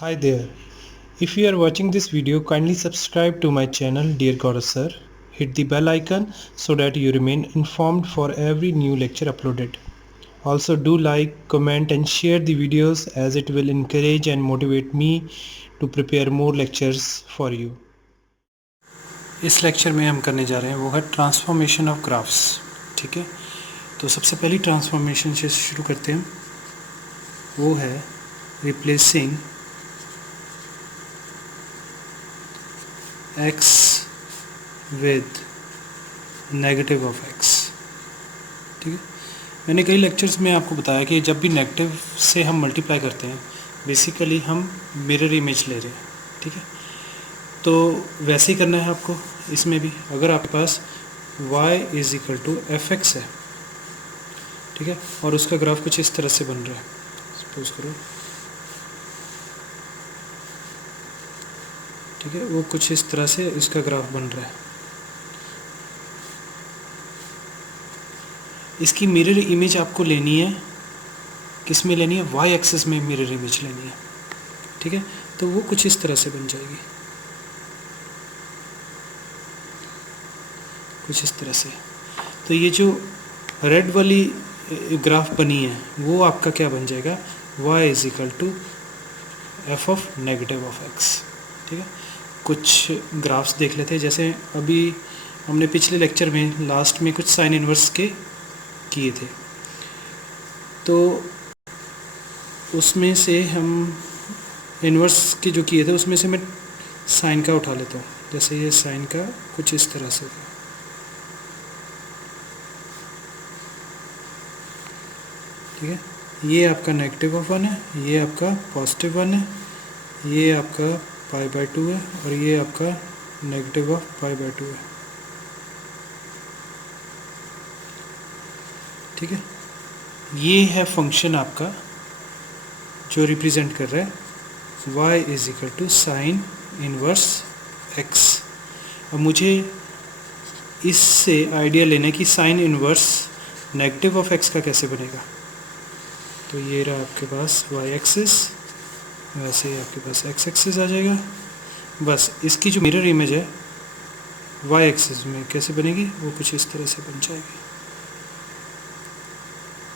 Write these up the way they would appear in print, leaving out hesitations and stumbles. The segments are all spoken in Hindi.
Hi there. If you are watching this video, kindly subscribe to my channel Dear Gaurav Sir. Hit the bell icon so that you remain informed for every new lecture uploaded. Also do like, comment and share the videos as it will encourage and motivate me to prepare more lectures for you. इस लेक्चर में हम करने जा रहे हैं वो है ट्रांसफॉर्मेशन ऑफ ग्राफ्स। ठीक है, तो सबसे पहली ट्रांसफॉर्मेशन से शुरू करते हैं, वो है replacing x with negative of x। ठीक है, मैंने कई लेक्चर्स में आपको बताया कि जब भी नेगेटिव से हम मल्टीप्लाई करते हैं बेसिकली हम मिरर इमेज ले रहे हैं। ठीक है, तो वैसे ही करना है आपको इसमें भी। अगर आपके पास y is equal to f x है, ठीक है, और उसका ग्राफ कुछ इस तरह से बन रहा है, सपोज करो, ठीक है, वो कुछ इस तरह से इसका ग्राफ बन रहा है। इसकी मिरर इमेज आपको लेनी है, किस में लेनी है, वाई एक्सिस में मिरर इमेज लेनी है। ठीक है, तो वो कुछ इस तरह से बन जाएगी, कुछ इस तरह से। तो ये जो रेड वाली ग्राफ बनी है वो आपका क्या बन जाएगा, y is equal to f of negative of x। ठीक है, कुछ ग्राफ्स देख लेते हैं। जैसे अभी हमने पिछले लेक्चर में लास्ट में कुछ साइन इनवर्स के किए थे, तो उसमें से हम इनवर्स के जो किए थे उसमें से मैं साइन का उठा लेता हूँ। जैसे ये साइन का कुछ इस तरह से था। ठीक है, ये आपका नेगेटिव ऑफ 1 है, ये आपका पॉजिटिव 1 है, ये आपका पाई बाय 2 है, और ये आपका नेगेटिव ऑफ पाई बाय 2 है। ठीक है, ये है फंक्शन आपका जो रिप्रेजेंट कर रहा है y is equal to sine inverse x। अब मुझे इससे आइडिया लेना कि sine inverse negative of x का कैसे बनेगा। तो ये रहा आपके पास y एक्सिस, वैसे ही आपके पास x एक्सिस आ जाएगा। बस इसकी जो मिरर इमेज है y एक्सिस में कैसे बनेगी, वो कुछ इस तरह से बन जाएगी।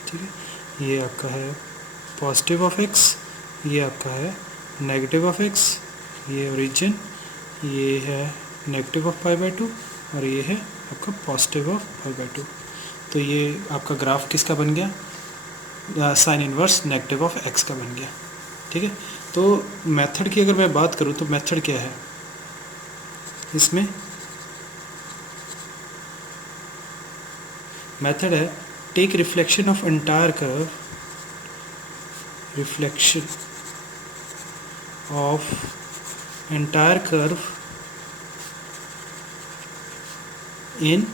ठीक है, ये आपका है पॉजिटिव ऑफ x, ये आपका है नेगेटिव ऑफ x, ये ओरिजिन, ये है नेगेटिव ऑफ पाई बाय 2, और ये है आपका पॉजिटिव ऑफ पाई बाय 2। तो ये आपका ग्राफ किसका बन गया, sign inverse negative of x का बन गया। ठीक है, तो मेथड की अगर मैं बात करूँ तो मेथड क्या है इसमें, मेथड है take reflection of entire curve, reflection of entire curve in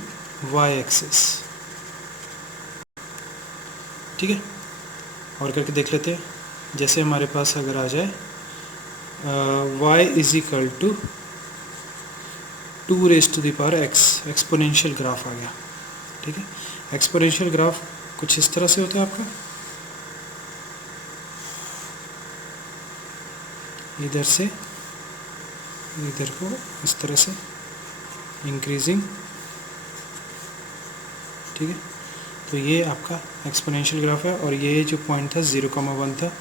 y axis. ठीक है, और करके देख लेते हैं। जैसे हमारे पास अगर आ जाए y is equal to 2 raise to the power x, exponential graph आ गया। ठीक है, एक्सपोनेंशियल ग्राफ कुछ इस तरह से होता है आपका, इधर से इधर को इस तरह से इंक्रीजिंग। ठीक है, तो ये आपका एक्सपोनेंशियल ग्राफ है, और ये जो पॉइंट था 0,1 था,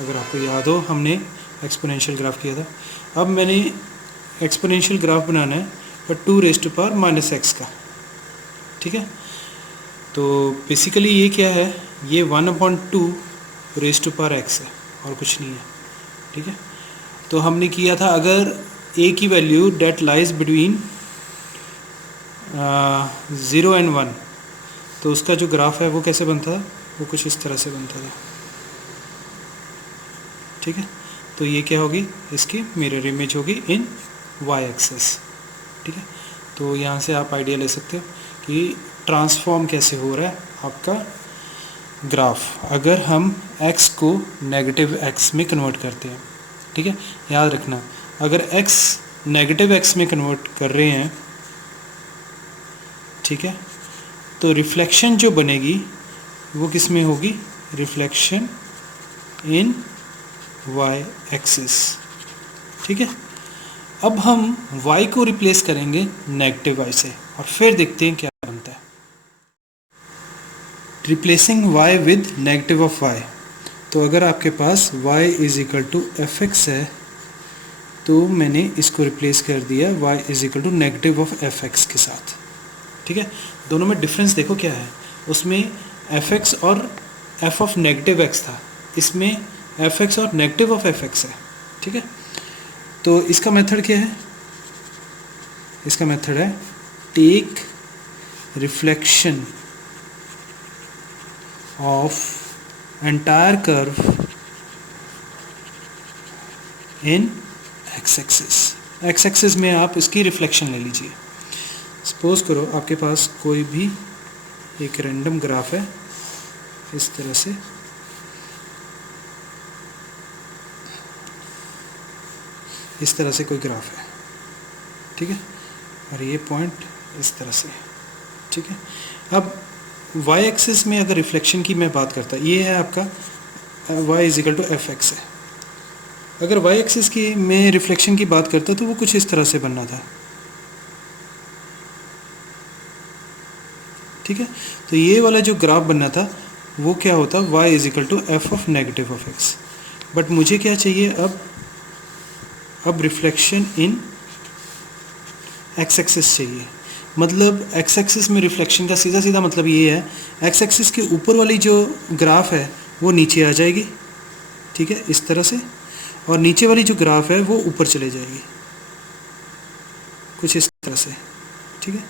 अगर आपको याद हो हमने एक्सपोनेंशियल ग्राफ किया था। अब मैंने एक्सपोनेंशियल ग्राफ बनाना है पर 2 raise to power minus x का। ठीक है, तो बेसिकली ये क्या है, ये 1/2 रेज़ टू पावर एक्स है और कुछ नहीं है। ठीक है, तो हमने किया था अगर a की value that lies between 0 and 1, तो उसका जो ग्राफ है वो कैसे बनता है, वो कुछ इस तरह से बनता था। ठीक है, तो ये क्या होगी, इसकी मिरर इमेज होगी इन y एक्सिस। ठीक है, तो यहाँ से आप आइडिया ले सकते हो कि ट्रांसफॉर्म कैसे हो रहा है आपका ग्राफ अगर हम x को नेगेटिव x में कन्वर्ट करते हैं। ठीक है, याद रखना अगर x नेगेटिव x में कन्वर्ट कर रहे हैं, ठीक है, तो रिफ्लेक्शन जो बनेगी वो किस में होगी, रिफ्लेक्शन इन वाई एक्सिस। ठीक है, अब हम y को रिप्लेस करेंगे नेगेटिव y से और फिर देखते हैं क्या बनता है। Replacing y with negative of y, तो अगर आपके पास y is equal to f x है तो मैंने इसको रिप्लेस कर दिया y is equal to negative of f x के साथ। ठीक है, दोनों में डिफरेंस देखो क्या है, उसमें एफ एक्स और एफ ऑफ नेगेटिव एक्स था, इसमें एफ एक्स और नेगेटिव ऑफ एफ एक्स है। ठीक है, तो इसका मेथड क्या है, इसका मेथड है take reflection of entire curve in x axis. X axis में आप इसकी रिफ्लेक्शन ले लीजिए। सपोज करो आपके पास कोई भी एक रैंडम ग्राफ है, इस तरह से, इस तरह से कोई ग्राफ है। ठीक है, और ये पॉइंट इस तरह से। ठीक है, अब y एक्सिस में अगर रिफ्लेक्शन की मैं बात करता, ये है आपका y is equal to f x है। अगर y एक्सिस की मैं रिफ्लेक्शन की बात करता तो वो कुछ इस तरह से बनना था। ठीक है, तो ये वाला जो ग्राफ बनना था वो क्या होता, y is equal to f of negative of x. But मुझे क्या चाहिए अब रिफ्लेक्शन इन एक्स एक्सिस चाहिए। मतलब एक्स एक्सिस में रिफ्लेक्शन का सीधा सीधा मतलब ये है, एक्स एक्सिस के ऊपर वाली जो ग्राफ है वो नीचे आ जाएगी। ठीक है, इस तरह से, और नीचे वाली जो ग्राफ है वो ऊपर चले जाएगी, कुछ इस तरह से। ठीक है,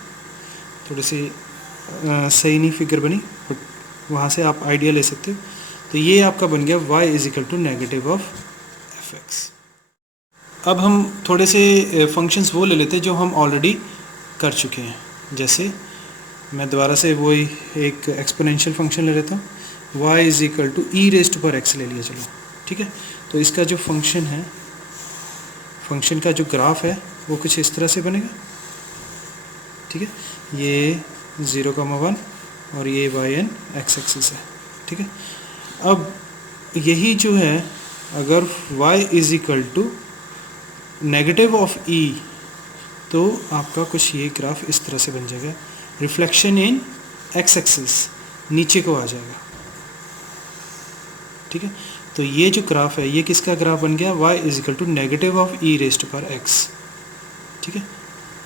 थोड़ी सी सही नहीं फिगर बनी, बट वहाँ से आप आइडिया ले सकते हो। तो ये आपका बन गया y is equal to negative of f x. अब हम थोड़े से फंक्शंस वो ले लेते हैं जो हम ऑलरेडी कर चुके हैं। जैसे मैं दोबारा से वही एक एक्सपोनेंशियल फंक्शन ले लेता हूँ, y is equal to e raised पर एक्स ले लिया। चलो ठीक है, तो इसका जो फंक्शन है, फंक्शन का जो ग्राफ है वो कुछ इस तरह से बनेगा। ठीक है, ये 0,1 और ये y n एक्स एक्सिस है। ठीक है, अब यही जो है, अगर y is equal to negative of e तो आपका कुछ ये ग्राफ इस तरह से बन जाएगा, रिफ्लेक्शन इन एक्स एक्सिस नीचे को आ जाएगा। ठीक है, तो ये जो ग्राफ है ये किसका ग्राफ बन गया, y is equal to negative of e raised पर एक्स। ठीक है,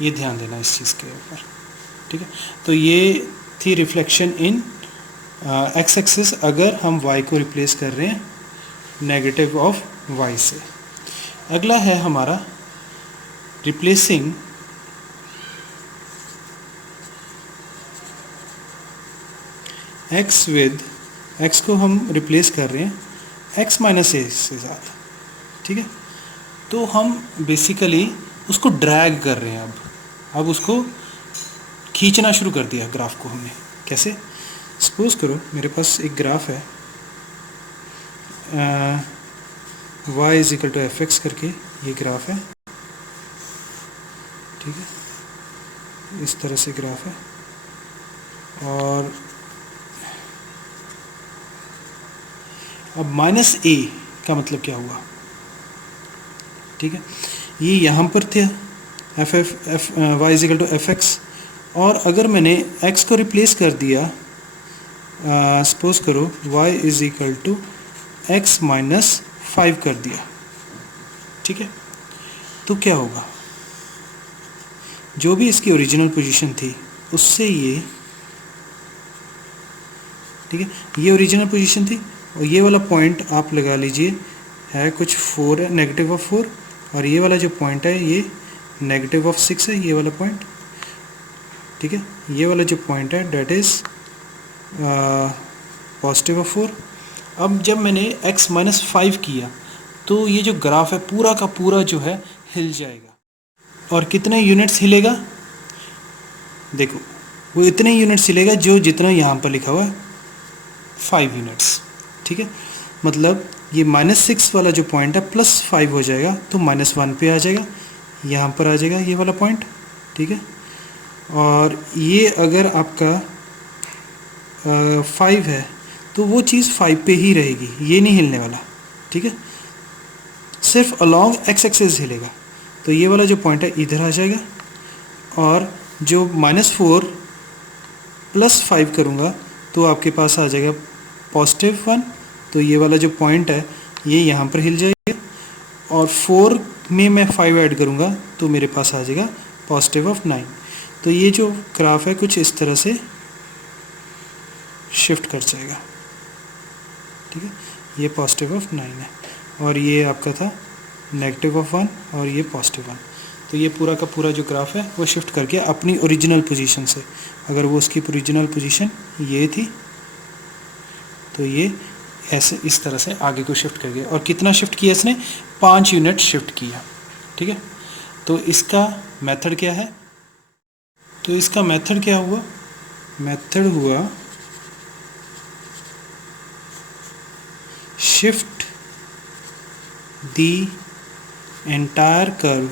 ये ध्यान देना इस चीज़ के ऊपर। ठीक है, तो ये थी रिफ्लेक्शन इन एक्स एक्सिस अगर हम y को रिप्लेस कर रहे हैं नेगेटिव ऑफ y से। अगला है हमारा रिप्लेसिंग x विद, x को हम रिप्लेस कर रहे हैं x माइनस ए से साथ। ठीक है, तो हम बेसिकली उसको ड्रैग कर रहे हैं। अब उसको खींचना शुरू कर दिया ग्राफ को हमने। कैसे, सपोज करो मेरे पास एक ग्राफ है y is equal to f x करके, ये ग्राफ है। ठीक है, इस तरह से ग्राफ है, और अब माइनस ए का मतलब क्या हुआ। ठीक है, ये यहाँ पर थे y is equal to f x, और अगर मैंने x को रिप्लेस कर दिया, सपोज करो y is equal to x minus 5 कर दिया। ठीक है, तो क्या होगा, जो भी इसकी ओरिजिनल पोजीशन थी उससे ये, ठीक है, ये ओरिजिनल पोजीशन थी, और ये वाला पॉइंट आप लगा लीजिए है कुछ 4 है, नेगेटिव ऑफ 4, और ये वाला जो पॉइंट है ये नेगेटिव ऑफ 6 है, ये वाला पॉइंट। ठीक है, ये वाला जो पॉइंट है डेट इज़ पॉजिटिव ऑफ 4। अब जब मैंने x माइनस 5 किया तो ये जो ग्राफ है पूरा का पूरा जो है हिल जाएगा। और कितने यूनिट्स हिलेगा, देखो वो इतने यूनिट्स हिलेगा जो जितना यहाँ पर लिखा हुआ है 5 यूनिट्स। ठीक है, मतलब ये -6 वाला जो पॉइंट है +5 हो जाएगा तो -1 पे आ जाएगा, यहाँ पर आ जाएगा ये वाला पॉइंट। ठीक है, और ये अगर आपका 5 है तो वो चीज़ 5 पे ही रहेगी, ये नहीं हिलने वाला। ठीक है, सिर्फ अलॉन्ग एक्स एक्सिस हिलेगा। तो ये वाला जो पॉइंट है इधर आ जाएगा, और जो -4 + 5 करूँगा तो आपके पास आ जाएगा +1। तो ये वाला जो पॉइंट है ये यहाँ पर हिल जाएगा, और 4 में मैं 5 ऐड करूँगा तो मेरे पास आ जाएगा +9। तो ये जो ग्राफ है कुछ इस तरह से शिफ्ट कर जाएगा, ठीक है। ये +9 है, और ये आपका था -1 और ये +1। तो ये पूरा का पूरा जो ग्राफ है वो शिफ्ट कर गया अपनी ओरिजिनल पोजीशन से। अगर वो उसकी ओरिजिनल पोजीशन ये थी तो ये ऐसे इस तरह से आगे को शिफ्ट कर गया। और कितना शिफ्ट किया इसने? 5 यूनिट शिफ्ट किया, ठीक है। तो इसका मेथड क्या है? तो इसका मेथड क्या हुआ? मेथड हुआ शिफ्ट द एंटायर कर्व,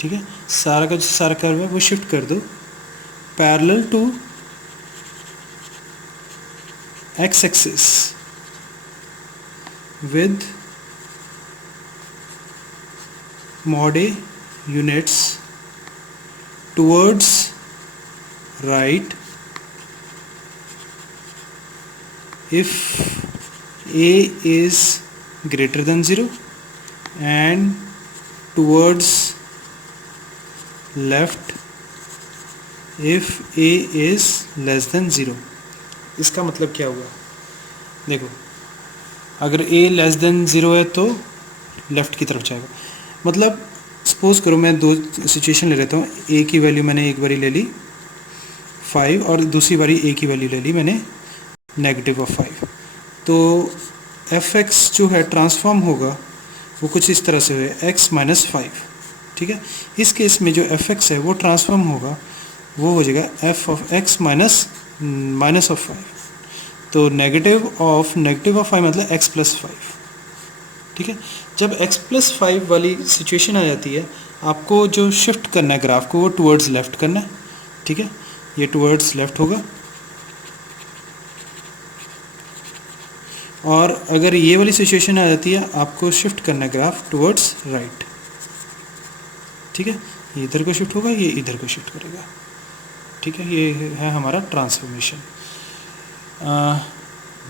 ठीक है। सारा का जो सारा कर्व है वो शिफ्ट कर दो parallel to x axis with mod A units towards right if A is greater than 0 and towards left if A is less than 0। इसका मतलब क्या हुआ? देखो, अगर A लेस देन 0 है तो लेफ़्ट की तरफ जाएगा। मतलब सपोज़ करो मैं दो सिचुएशन ले लेता हूँ। A की वैल्यू मैंने एक बारी ले ली 5 और दूसरी बारी A की वैल्यू ले ली मैंने -5। तो fx जो है ट्रांसफॉर्म होगा वो कुछ इस तरह से है x - 5, ठीक है। इस केस में जो fx है वो ट्रांसफॉर्म होगा, वो हो जाएगा f of x - (-5)। तो नेगेटिव ऑफ -5 मतलब x + 5, ठीक है। जब x + 5 वाली सिचुएशन आ जाती है, आपको जो शिफ्ट करना है ग्राफ को वो टुवर्ड्स लेफ़्ट करना है, ठीक है। ये टुवर्ड्स लेफ़्ट होगा, और अगर ये वाली सिचुएशन आ जाती है आपको शिफ्ट करना है ग्राफ टुवर्ड्स राइट, ठीक है। ये इधर को शिफ्ट होगा, ये इधर को शिफ्ट करेगा, ठीक है। ये है हमारा ट्रांसफॉर्मेशन।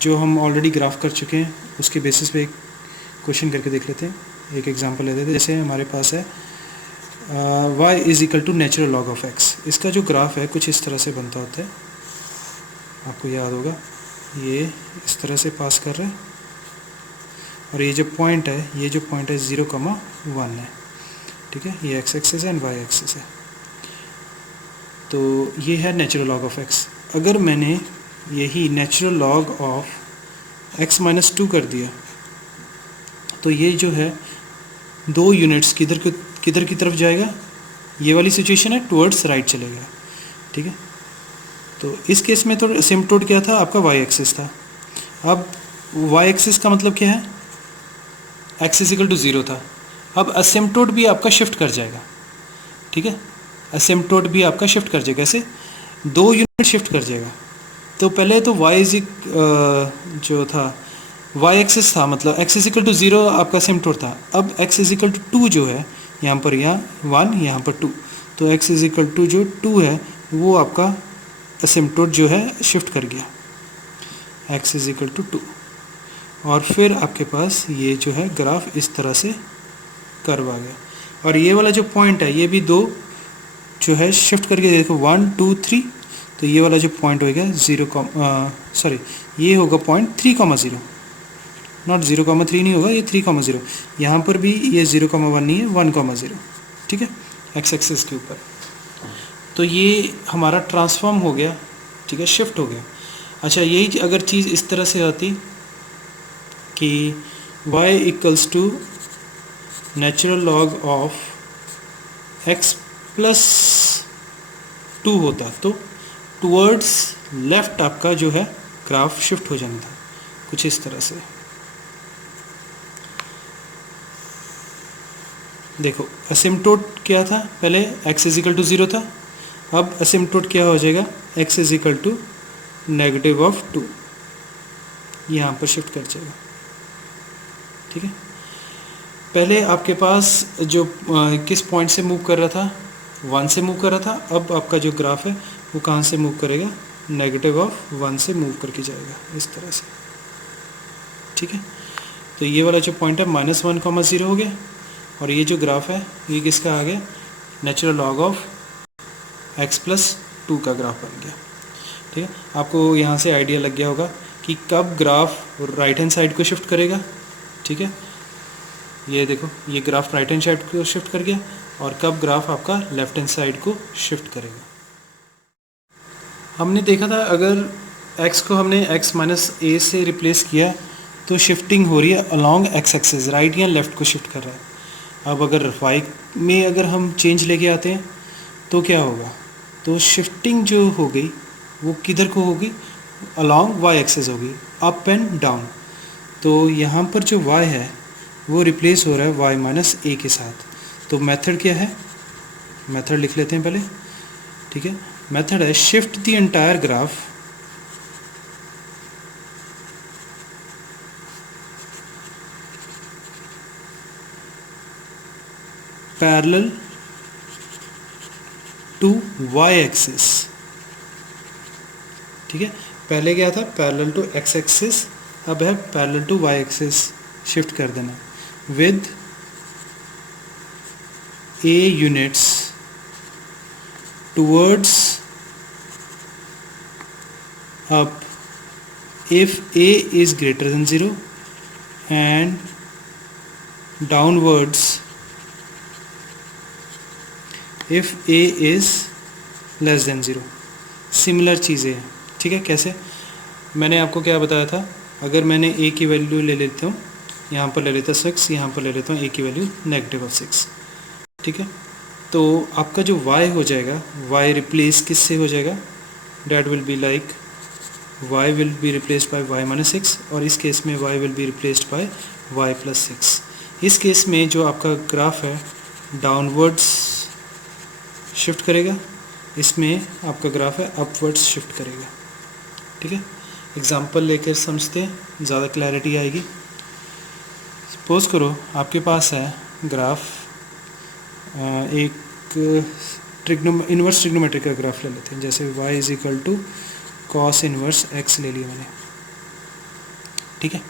जो हम ऑलरेडी ग्राफ कर चुके हैं उसके बेसिस पे एक क्वेश्चन करके देख लेते हैं। एक एग्जांपल लेते हैं। जैसे हमारे पास है y = natural log of x। इसका जो ग्राफ है कुछ इस तरह से बनता होता है, आपको याद होगा। ये इस तरह से पास कर रहा है, और ये जो पॉइंट है 0,1 है, ठीक है। ये x एक्सिस है एंड y एक्सिस है। तो ये है नेचुरल लॉग ऑफ x। अगर मैंने यही नेचुरल लॉग ऑफ x - 2 कर दिया तो ये जो है 2 यूनिट्स किधर की तरफ जाएगा? ये वाली सिचुएशन है टुवर्ड्स राइट चलेगा, ठीक है। तो इस केस में तो असिम्पटोट क्या था? आपका y एक्सिस था। अब y एक्सिस का मतलब क्या है? x = 0 था। अब असिम्पटोट भी आपका शिफ्ट कर जाएगा, ठीक है। असिम्पटोट भी आपका शिफ्ट कर जाएगा, कैसे? 2 यूनिट शिफ्ट कर जाएगा। तो पहले तो जो था y एक्सिस था, मतलब x = 0 आपका असिम्पटोट था। अब x = 2 जो है यहाँ पर 1 यहाँ पर 2, तो x = जो 2 है वो आपका असिम्पटोट जो है शिफ्ट कर गया, x = 2। और फिर आपके पास ये जो है ग्राफ इस तरह से कर्व आ गया। और ये वाला जो पॉइंट है ये भी 2 जो है शिफ्ट करके देखो 1 2 3। तो ये वाला जो पॉइंट होगा ये होगा पॉइंट 3,0, नॉट 0,3 नहीं होगा, ये 3,0। यहाँ पर भी ये 0,1 नहीं है, 1,0, ठीक है, एक्स एक्सिस के ऊपर। तो ये हमारा ट्रांसफॉर्म हो गया, ठीक है, शिफ्ट हो गया। अच्छा, यही अगर चीज़ इस तरह से आती कि y = natural log of x + 2 होता तो टुवर्ड्स लेफ़्ट आपका जो है ग्राफ शिफ्ट हो जाना था कुछ इस तरह से। देखो असिम्पटोट क्या था? पहले x = 0 था, अब असिम्पटोट क्या हो जाएगा? x = -2, यहाँ पर शिफ्ट कर जाएगा, ठीक है, पहले आपके पास जो किस पॉइंट से मूव कर रहा था, 1 से मूव कर रहा था। अब आपका जो ग्राफ है वो कहाँ से मूव करेगा, -1 से मूव करके जाएगा इस तरह से। ठीक है, तो ये वाला जो पॉइंट है -1, 0 हो गया, और ये जो ग्राफ है ये किसका आ गया, नेचुरल लॉग ऑफ x+2 का ग्राफ बन गया। ठीक है, आपको यहाँ से आइडिया लग गया होगा कि कब ग्राफ राइट हैंड साइड को शिफ्ट करेगा। ठीक है, ये देखो ये ग्राफ राइट हैंड साइड को शिफ्ट कर गया, और कब ग्राफ आपका लेफ्ट हैंड साइड को शिफ्ट करेगा। हमने देखा था अगर x को हमने x-a से रिप्लेस किया तो शिफ्टिंग हो रही है अलोंग x एक्सिस, राइट या लेफ़्ट को शिफ्ट कर रहा है। अब अगर y में अगर हम चेंज लेके आते हैं तो क्या होगा, तो शिफ्टिंग जो हो गई वो किधर को होगी, अलोंग y एक्सिस होगी, अप एंड डाउन। तो यहाँ पर जो y है वो रिप्लेस हो रहा है y-a के साथ। तो मेथड क्या है, मेथड लिख लेते हैं पहले। ठीक है, मेथड है shift the entire graph parallel to y axis. ठीक है, पहले क्या था पैरेलल टू x एक्सिस, अब है parallel to y axis, shift कर देना with a units towards up if a is greater than 0 and downwards if a is less than 0। Similar चीज़ें हैं। ठीक है, कैसे, मैंने आपको क्या बताया था, अगर मैंने a की वैल्यू ले लेता हूँ, यहाँ पर ले लेता 6, यहाँ पर ले लेता हूँ a की वैल्यू -6। ठीक है, तो आपका जो y हो जाएगा, y रिप्लेस किससे हो जाएगा, that will be like y will be replaced by y-6, और इस केस में y will be replaced by y+6। इस केस में जो आपका ग्राफ है डाउनवर्ड्स शिफ्ट करेगा, इसमें आपका ग्राफ है अपवर्ड्स शिफ्ट करेगा। ठीक है, एग्जांपल लेकर समझते हैं, ज़्यादा क्लैरिटी आएगी। सपोज करो आपके पास है ग्राफ, एक इन्वर्स ट्रिग्नोमेट्रिक का ग्राफ ले लेते हैं, जैसे y = cos इनवर्स x ले लिया मैंने। ठीक है,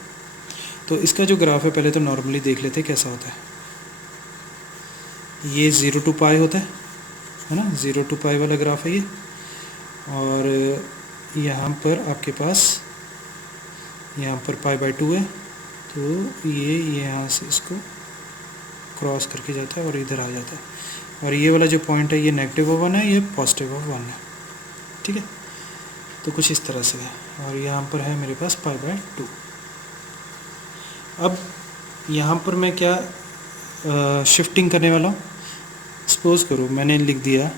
तो इसका जो ग्राफ है पहले तो नॉर्मली देख लेते हैं कैसा होता है। ये 0 to π होता है ना, 0 to π वाला ग्राफ है ये, और यहाँ पर आपके पास यहाँ पर π/2 है, तो ये यहाँ से इसको क्रॉस करके जाता है और इधर आ जाता है, और ये वाला जो पॉइंट है ये -1 है, ये +1 है। ठीक है, तो कुछ इस तरह से है, और यहाँ पर है मेरे पास π/2। अब यहाँ पर मैं क्या शिफ्टिंग करने वाला हूँ, सपोज करो मैंने लिख दिया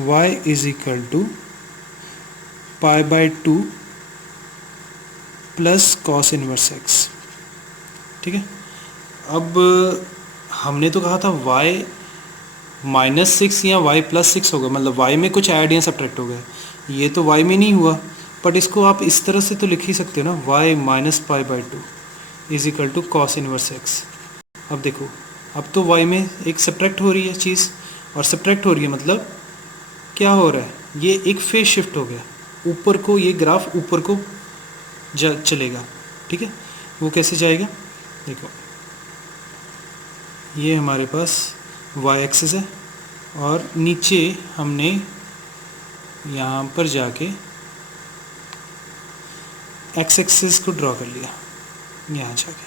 y = π/2 + cos इनवर्स x। ठीक है, अब हमने तो कहा था y -6 या y+6 होगा, मतलब y में कुछ ऐड या सब्ट्रैक्ट हो गया, ये तो y में नहीं हुआ, बट इसको आप इस तरह से तो लिख ही सकते हो ना, y - π/2 = cos इनवर्स x। अब देखो, अब तो y में एक सब्ट्रैक्ट हो रही है चीज़, और सब्ट्रैक्ट हो रही है मतलब क्या हो रहा है, ये एक फेज शिफ्ट हो गया ऊपर को, ये ग्राफ ऊपर को चलेगा। ठीक है, वो कैसे जाएगा, देखो ये हमारे पास y एक्सिस है, और नीचे हमने यहाँ पर जाके x एक्सिस को ड्रॉ कर लिया यहाँ जाके।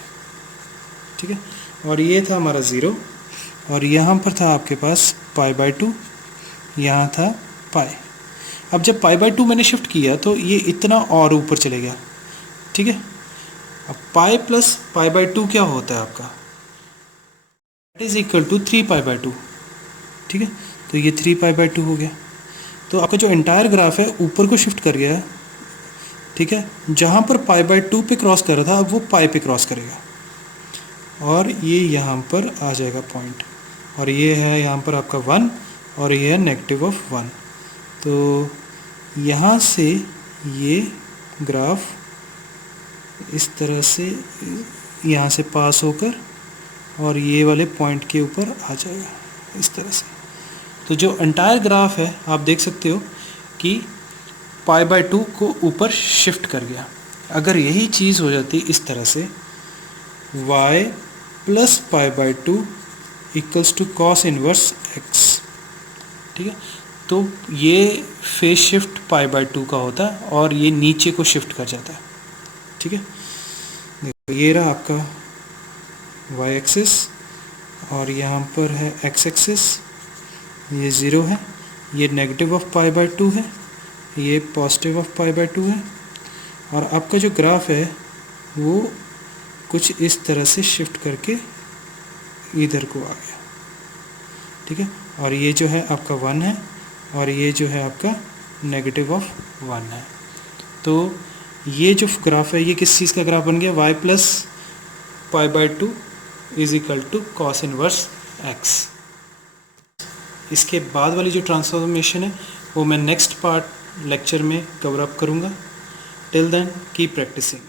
ठीक है, और ये था हमारा 0, और यहाँ पर था आपके पास π/2, यहाँ था π। अब जब π/2 मैंने शिफ्ट किया तो ये इतना और ऊपर चले गया। ठीक है, अब π + π/2 क्या होता है आपका, = 3π/2। ठीक है, तो ये 3π/2 हो गया, तो आपका जो एंटायर ग्राफ है ऊपर को शिफ्ट कर गया है। ठीक है, जहाँ पर π/2 पे क्रॉस कर रहा था अब वो π पे क्रॉस करेगा, और ये यहाँ पर आ जाएगा पॉइंट, और ये है यहाँ पर आपका 1, और ये है -1। तो यहाँ से ये ग्राफ इस तरह से यहाँ से पास होकर और ये वाले पॉइंट के ऊपर आ जाएगा इस तरह से। तो जो एंटायर ग्राफ है आप देख सकते हो कि π/2 को ऊपर शिफ्ट कर गया। अगर यही चीज़ हो जाती इस तरह से y plus π/2 equals to cos inverse x, ठीक है। तो ये फेज शिफ्ट π/2 का होता है और ये नीचे को शिफ्ट कर जाता है, ठीक है। देखो ये रहा आपका y एक्सिस और यहाँ पर है x एक्सिस, ये 0 है, ये नेगेटिव ऑफ π/2 है, ये पॉजिटिव ऑफ π/2 है और आपका जो ग्राफ है वो कुछ इस तरह से शिफ्ट करके इधर को आ गया, ठीक है। और ये जो है आपका 1 है और ये जो है आपका नेगेटिव ऑफ 1 है। तो ये जो ग्राफ है ये किस चीज़ का ग्राफ बन गया, y plus π/2 is equal to cos inverse x। इसके बाद वाली जो ट्रांसफॉर्मेशन है वो मैं नेक्स्ट पार्ट लेक्चर में कवर अप करूँगा। Till then keep practising.